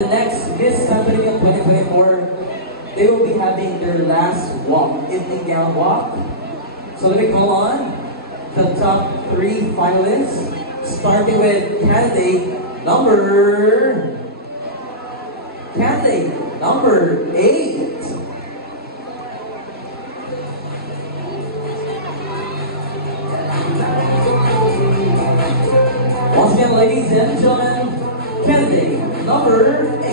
The next Miss Santorini 2024, they will be having their last walk, evening gown walk. So let me call on the top 3 finalists, starting with candidate number 8. Once again, ladies and gentlemen, candidate number 8.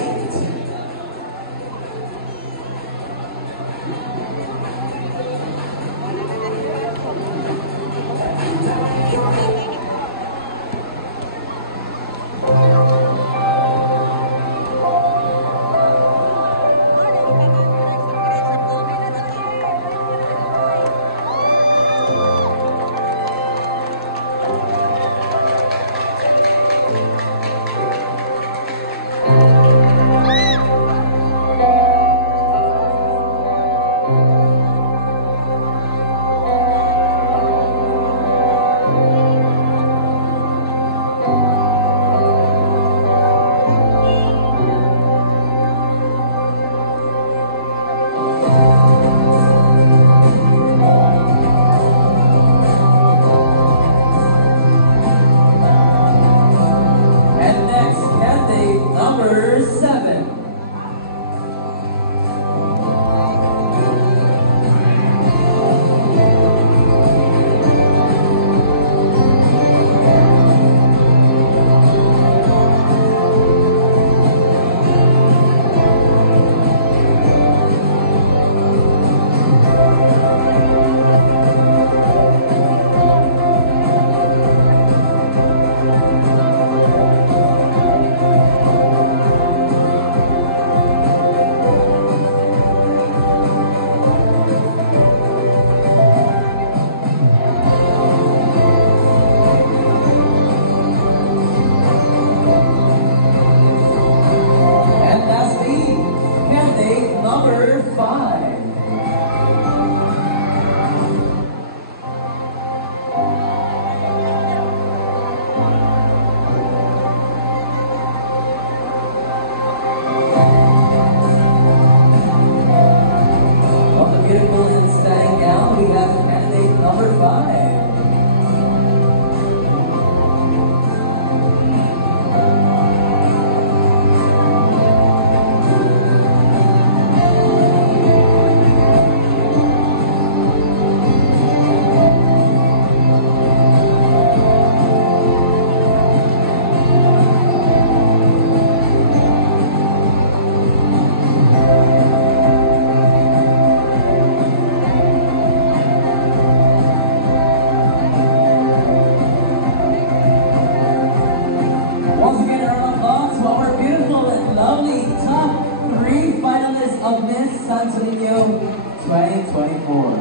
Number 7. Number 5. Of the beautiful and stunning gown, we have candidate number 5. Once again, a round of applause to our beautiful and lovely top 3 finalists of Miss Santorini 2024.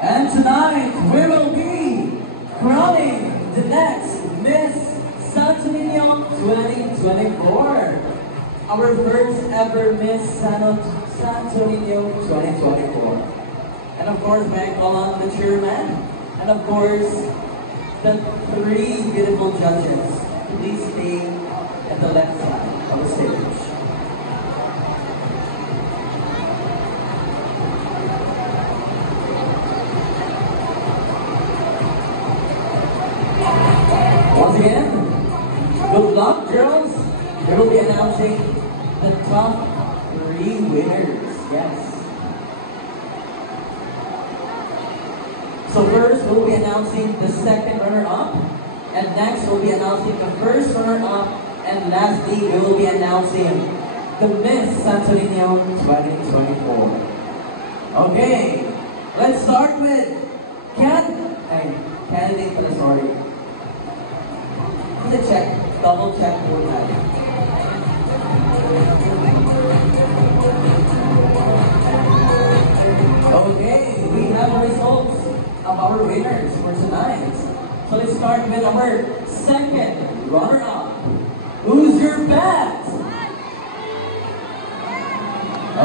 And tonight, we will be crowning the next Miss Santorini 2024. Our first ever Miss Santorini 2024. And of course, may I call on the chairman, and of course, the 3 beautiful judges. Please stay at the left side of the stage. Once again, good luck, girls. We will be announcing the top 3 winners. Yes. So first, we'll be announcing the second runner-up, and next we'll be announcing the first runner-up, and lastly, we will be announcing the Miss Santorini 2024. Okay, let's start with candidate, sorry. Let's check, double check one time. Okay, we have the results of our winners for tonight. So let's start with our second runner-up. Who's your bet?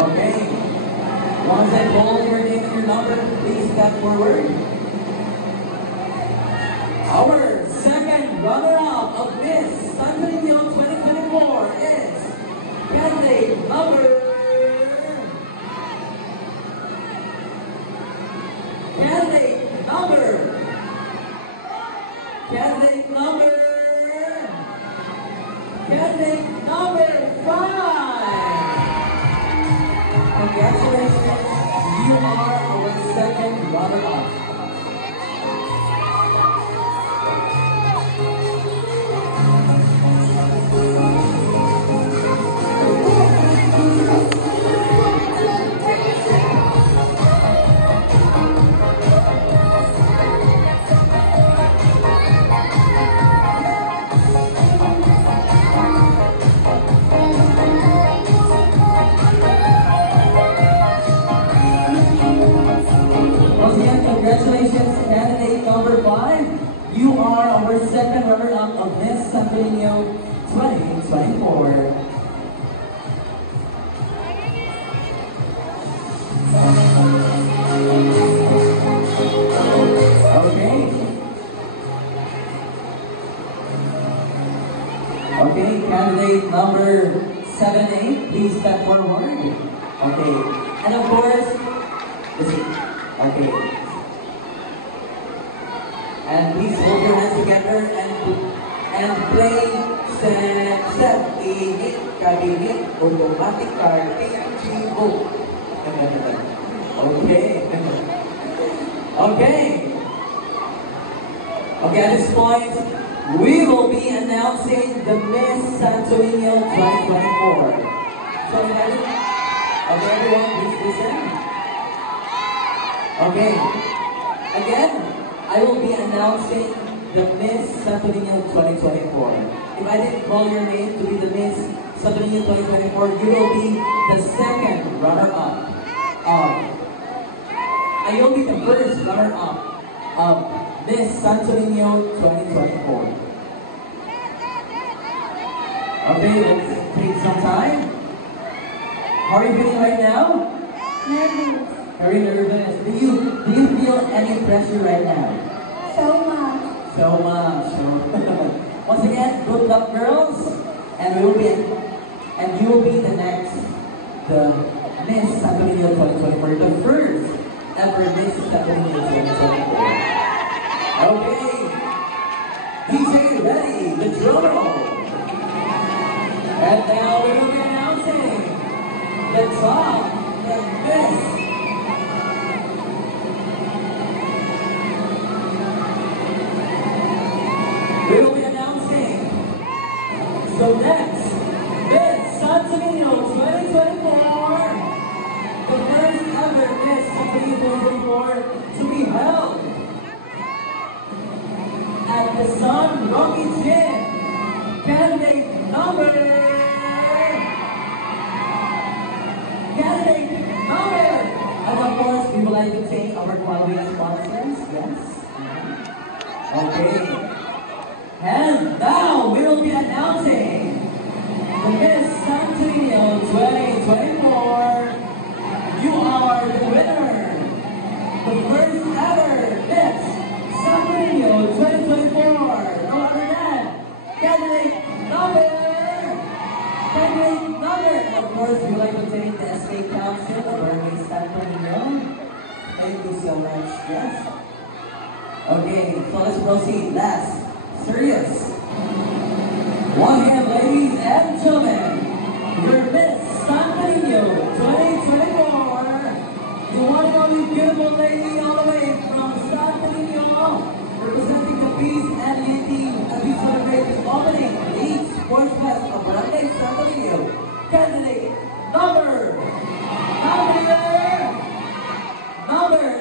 Okay. Once I call your name and your number, please step forward. Our second runner-up of Miss Santorini 2024 is candidate number 5. Congratulations, you are our second runner-up. Once again, congratulations, candidate number 5. You are our second runner-up of Miss Santo Niño 2024. Okay. Okay, candidate number 7-8, please step forward. Okay, and of course, okay. And please hold your hands together and play set init cabinet automatic car AGO. Okay. Okay. Okay, at this point, we will be announcing the Miss Santo Niño 2024. So, ready? Okay, everyone, please listen. Okay. Again, I will be announcing the Miss Santo Niño 2024. If I didn't call your name to be the Miss Santo Niño 2024, you will be the second runner-up. You'll be the first runner-up of Miss Santo Niño 2024. Okay, let's take some time. How are you feeling right now? Nervous. Very nervous. Do you feel any pressure right now? So much. So much. Once again, good luck, girls, and you will be the Miss Santo Niño 2024, the first ever Miss Santo Niño 2024. Okay, DJ ready, the drum roll, and now we will be announcing the top, the Miss. We will be announcing the next Miss Santo Niño 2024, the first ever Miss Santo Niño 2024 to be held at the San Roque Gym. Candidate number, and of course, we would like to thank our following sponsors. Yes. Okay. And now we will be announcing the Miss Santo Niño 2024. You are the winner, the first ever Miss Santo Niño 2024. No other than candidate number. And of course, we would like to thank the SK Council for Miss Santo Niño. Thank you so much. Yes. Okay, so let's proceed. Last. Serious. One hand, ladies and gentlemen. Your Miss Santo Niño 2024. The one and only beautiful lady all the way from Santo Niño, representing the peace and unity as we celebrate the opening of the East Sports Fest of Barangay Santo Niño. Candidate number.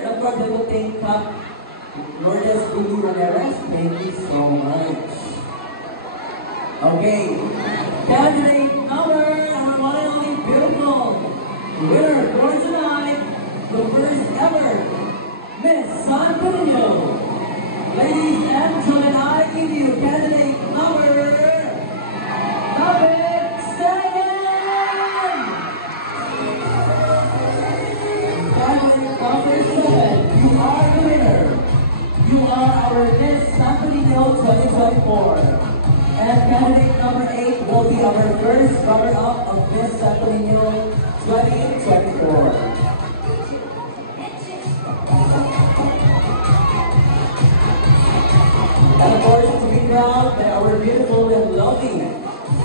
Of course, I will thank Lourdes Lulu Ramirez, thank you so much. Okay, candidate number one and only beautiful winner for tonight, the first ever Miss Santo Niño. Ladies and gentlemen, I give you candidate number 7. Candidate number 7, you are the winner. You are our Miss Santo Niño 2024. And candidate number 8 will be our first runner-up of Miss Santo Niño 2024. And of course, to be crowned by our beautiful and lovely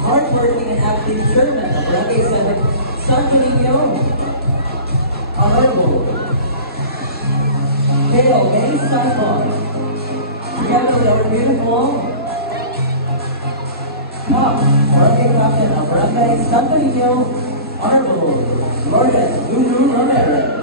hardworking and active chairman of Barangay 7, Santo Niño, Honorable Hail May Simon, together with our beautiful top Barangay Captain of Barangay Santo Niño, Honorable Lourdes Lulu Romero.